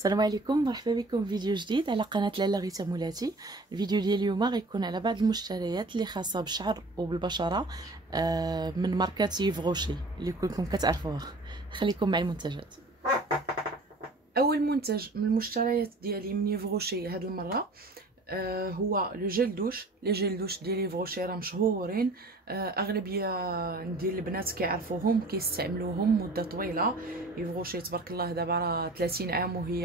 السلام عليكم، مرحبا بكم في فيديو جديد على قناه لاله غيتا مولاتي. الفيديو ديال اليوم غيكون على بعض المشتريات اللي خاصه بالشعر وبالبشره من ماركه يف غوشي اللي كلكم كتعرفوها. خليكم مع المنتجات. اول منتج من المشتريات ديالي من يف غوشي هذه المره هو لو جيل دوش. لي جيل دوش ديال يف غوشي راه مشهورين، اغلبيه ديال البنات كيعرفوهم كيستعملوهم مده طويله. يف غوشي تبارك الله دابا راه 30 عام وهي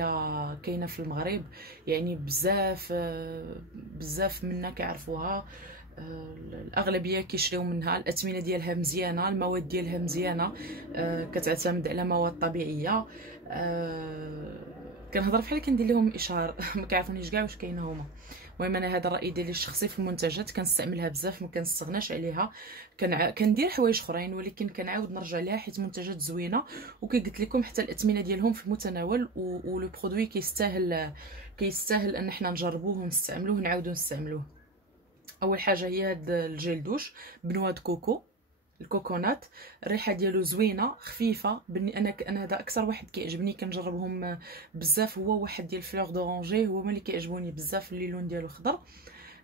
كاينه في المغرب، يعني بزاف منا كيعرفوها. الاغلبيه كيشريو منها. الاثمنه ديالها مزيانه، المواد ديالها مزيانه، كتعتمد على مواد طبيعيه. كنهضر بحال كندير لهم اشهار ما كيعرفونيش كاع واش كاينه هما. المهم انا هذا الراي ديالي الشخصي في المنتجات، كنستعملها بزاف ما كنستغناش عليها. كندير حوايج اخرين ولكن كنعاود نرجع ليها حيت منتجات زوينه، وكي قلت لكم حتى الاثمنه ديالهم في المتناول، ولو برودوي كيستاهل ان حنا نجربوه ونستعملوه ونعاودو نستعملوه. اول حاجه هي هاد الجيل دوش بنوا د كوكو، الكوكونات. الريحه ديالو زوينه خفيفه. انا هذا اكثر واحد كيعجبني، كنجربهم بزاف. هو واحد ديال فلور دورانجي، هو اللي كيعجبوني بزاف، اللي اللون ديالو خضر.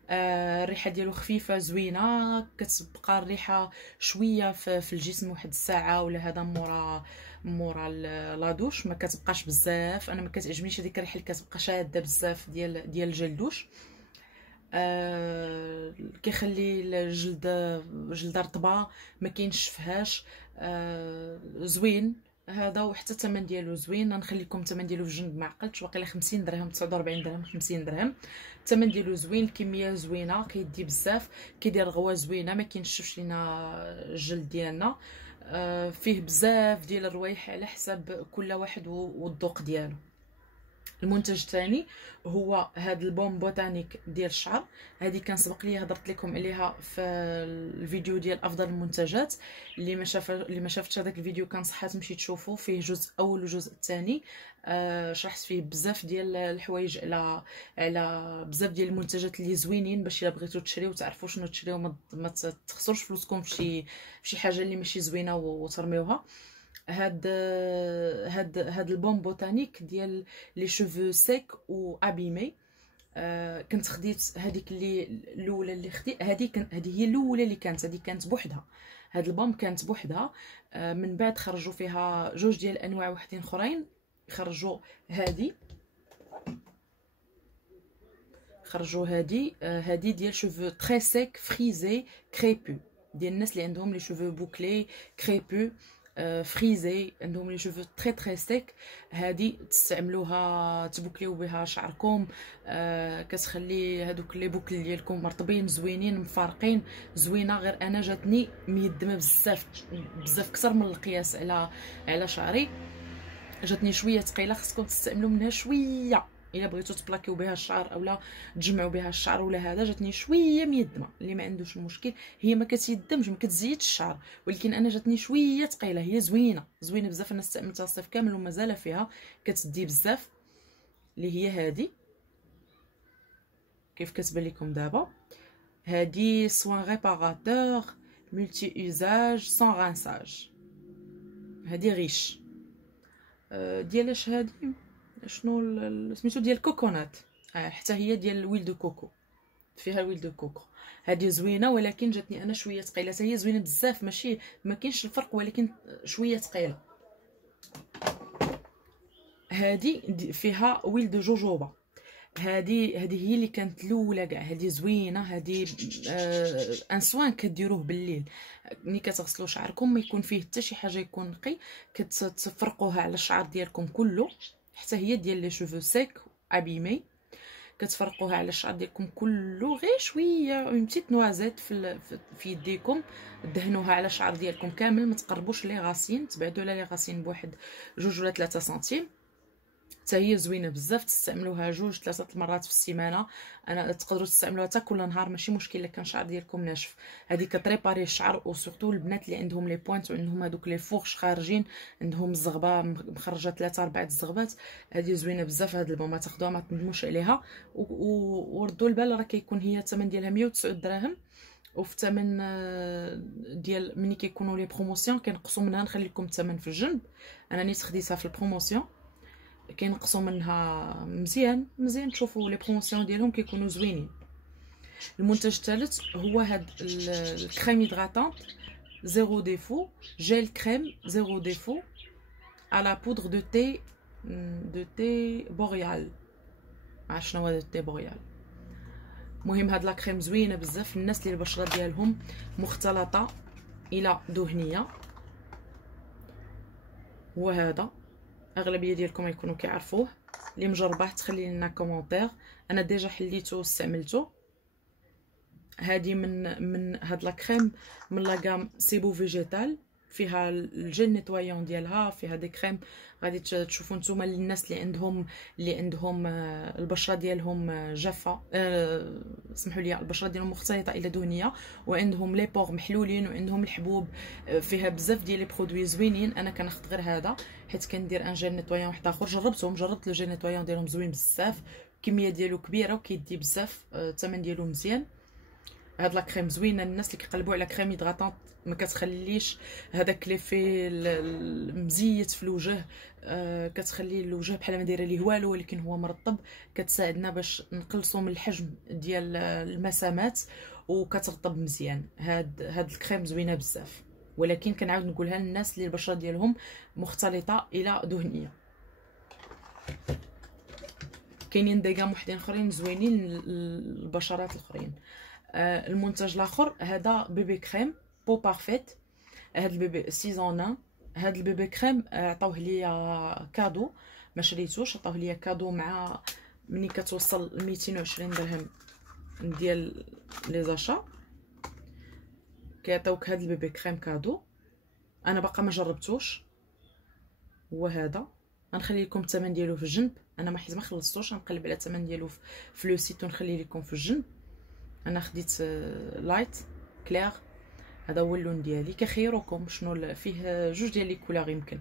الريحه ديالو خفيفه زوينه، كتبقى الريحه شويه في الجسم واحد الساعه ولا هذا مورا لا دوش، ما كتبقاش بزاف. انا ما كتعجبنيش هذيك الريحه اللي كتبقى شاده بزاف ديال الجل دوش. كيخلي الجلد رطبه، ما كينشفهاش. زوين هذا، وحتى الثمن ديالو زوين. غنخليكم الثمن ديالو في جنب، ما عقلتش، واقيلا 50 درهم 49 درهم 50 درهم. الثمن ديالو زوين، الكميه زوينه، كيدي بزاف، كيدير غوا زوينه، ما كينشفش لينا الجلد ديالنا. فيه بزاف ديال الروايح على حسب كل واحد والذوق ديالو. المنتج الثاني هو هذا البوم بوتانيك ديال الشعر. هذه كان سبق لي هضرت لكم عليها في الفيديو ديال افضل المنتجات. اللي ما شافتش هذاك الفيديو كنصحها تمشي تشوفوا فيه جزء اول والجزء الثاني. شرحت فيه بزاف ديال الحوايج على بزاف ديال المنتجات اللي زوينين، باش الا بغيتو تشريو تعرفوا شنو تشريو، ما تخسروش فلوسكم في شي حاجه اللي ماشي زوينه وترميوها. هاد البوم بوتانيك ديال لي شوفو سيك و ابيمي. كنت خديت هذيك اللي الاولى اللي خديت، هذه هي الاولى اللي كانت بوحدها. هاد البوم كانت بوحدها، من بعد خرجوا فيها جوج ديال انواع وحدين اخرين. خرجوا هذه ديال شوفو تري سيك فريزي كريبو، ديال الناس اللي عندهم لي شوفو بوكلي كريبو فريزي، عندهم لي شوفو تري سيك. هادي تستعملوها تبوكليو بها شعركم. كتخلي هادوك لي بوكل ديالكم مرطبين زوينين مفارقين، زوينه. غير انا جاتني ميدمه بزاف اكثر من القياس على شعري. جاتني شويه ثقيله، خصكم تستعملوا منها شويه الا بغيتو تبلاكيو بها الشعر اولا تجمعوا بها الشعر. ولا هذا جاتني شويه ميدمه، اللي ما عندوش المشكل. هي ما كتيدمش، ما كتزيدش الشعر، ولكن انا جاتني شويه ثقيله. هي زوينه بزاف، انا استعملتها الصيف كامل ومازال فيها كتدي بزاف. اللي هي هذه كيف كتبان لكم دابا. هذه سوان ريباراتور ملتي يوزاج سون رانساج. هذه غيش ديالاش هذه شنو سميتو ديال كوكونات. حتى هي ديال الويل دو كوكو، فيها الويل دو كوكو. هذه زوينه ولكن جاتني انا شويه ثقيله. هي زوينه بزاف، ماشي ما كاينش الفرق، ولكن شويه ثقيله. هذه فيها ويل دو جوجوبا. هذه هي اللي كانت الاولى كاع. هذه زوينه. هذه ان سوان كديروه بالليل ملي كتغسلوا شعركم، ما يكون فيه حتى شي حاجه، يكون نقي، كتفرقوها على الشعر ديالكم كله. حتى هي ديال لي شوفو سيك ابيمي، كتفرقوها على الشعر ديالكم كله. غير شويه اون بتيت نوازيت في يديكم، دهنوها على الشعر ديالكم كامل. ما تقربوش لي غاسين، تبعدوا على لي غاسين بواحد 2 ولا 3 سنتيم. حتى هي زوينه بزاف، تستعملوها 2-3 المرات في السيمانه. انا تقدروا تستعملوها حتى كل نهار، ماشي مشكل الا كان الشعر ديالكم ناشف. هذه كتريباري الشعر، وسورتو البنات اللي عندهم لي بوينت وعندهم هذوك لي فورش خارجين، عندهم الزغبه مخرجه 3-4 الزغبات. هذه زوينه بزاف هاد البومه، تاخذوها ما تندموش عليها. وردوا البال راه كيكون هي الثمن ديالها 109 دراهم، وفي الثمن ديال ملي كيكونوا لي بروموسيون كينقصوا منها. نخلي لكم الثمن في الجنب، انا نيت خديتها في البروموسيون، كينقصوا منها مزيان تشوفوا لي بروموسيون ديالهم كيكونوا زوينين. المنتج الثالث هو هاد الكريم هيدراتانت زيرو ديفو، جيل كريم زيرو ديفو على بودر دو تي بوريال. عرفت شنو هو دو تي بوريال؟ مهم هاد لا كريم زوينه بزاف الناس اللي البشره ديالهم مختلطه الى دهنيه. وهذا اغلبيه ديالكم يكونوا كيعرفوه، اللي مجرباه تخلي لنا كومونتير. انا ديجا حليته واستعملته. هذه من هاد لا كريم من لا غام سيبو فيجيتال، فيها الجل نيتوايون ديالها، فيها دي كريم غادي تشوفوا نتوما للناس اللي عندهم البشره ديالهم جافه، سمحوا لي، البشره ديالهم مختلطه الى دهنيه، وعندهم لي بور محلولين، وعندهم الحبوب. فيها بزاف ديال لي برودوي زوينين. انا كناخذ غير هذا حيت كندير ان جيل نيتوايون واحد اخر، جربت لو جيل نيتوايون ديالهم زوين بزاف، الكميه ديالو كبيره وكيدي بزاف، الثمن ديالو مزيان. هاد لا كريم زوينه الناس اللي كيقلبوا على كريم هيدراتونط، ما كتخليش هذاك ليفي مزيت في الوجه، كتخلي الوجه بحال ما دايره ليه والو، ولكن هو مرطب. كتساعدنا باش نقلصوا من الحجم ديال المسامات، وكترطب مزيان. هاد الكريم زوينه بزاف، ولكن كنعاود نقولها للناس اللي البشره ديالهم مختلطه الى دهنيه. كاينين ديغام وحدين اخرين زوينين البشرات الاخرين. المنتج الاخر هذا بيبي كريم بو بارفيت. هاد البيبي سيزون، هاد البيبي كريم عطاوه ليا كادو، ما شريتوش، عطاوه ليا كادو مع ملي كتوصل 220 درهم ديال لي زاشا كيعطيوك هاد البيبي كريم كادو. انا باقا ما جربتوش. هو هذا، غنخلي لكم الثمن ديالو في الجنب. انا ما حيت ما خلصتوش، غنقلب على الثمن ديالو في لو سيت ونخلي لكم في الجنب. انا خديت لايت كلير، هذا هو اللون ديالي. كيخيروكم شنو فيه، جوج ديال لي كولور يمكن.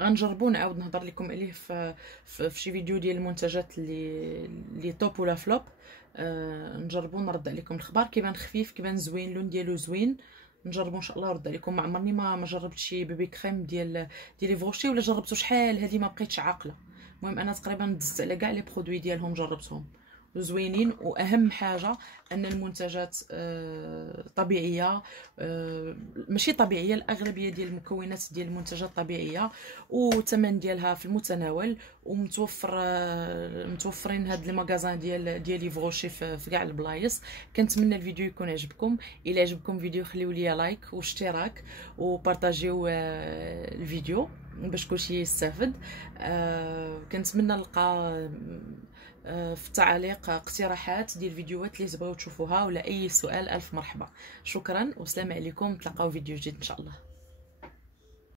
غنجربو نعاود نهضر لكم عليه في شي فيديو ديال المنتجات اللي توب ولا فلوب. نجربو نرد عليكم الخبار. كيبان خفيف، كيبان زوين، اللون ديالو زوين. نجربو ان شاء الله نرد عليكم. ما عمرني ما جربت شي بيبي كريم ديال فوشي، ولا جربته شحال هذه ما بقيتش عاقله. المهم انا تقريبا دزت على كاع لي برودوي ديالهم جربتهم زوينين. واهم حاجه ان المنتجات طبيعيه، ماشي طبيعيه، الاغلبيه ديال المكونات ديال المنتجات طبيعيه، والثمن ديالها في المتناول، متوفرين هاد لي ماغازان ديال يفغوشي في كاع البلايص. كنتمنى الفيديو يكون عجبكم. الا عجبكم الفيديو خليو لي لايك واشتراك وبارطاجيو الفيديو باش كلشي يستافد. كنتمنى نلقى في التعليق اقتراحات ديال الفيديوهات اللي تبغيو تشوفوها، ولا اي سؤال. الف مرحبا، شكرا والسلام عليكم. نتلاقاو فيديو جديد ان شاء الله.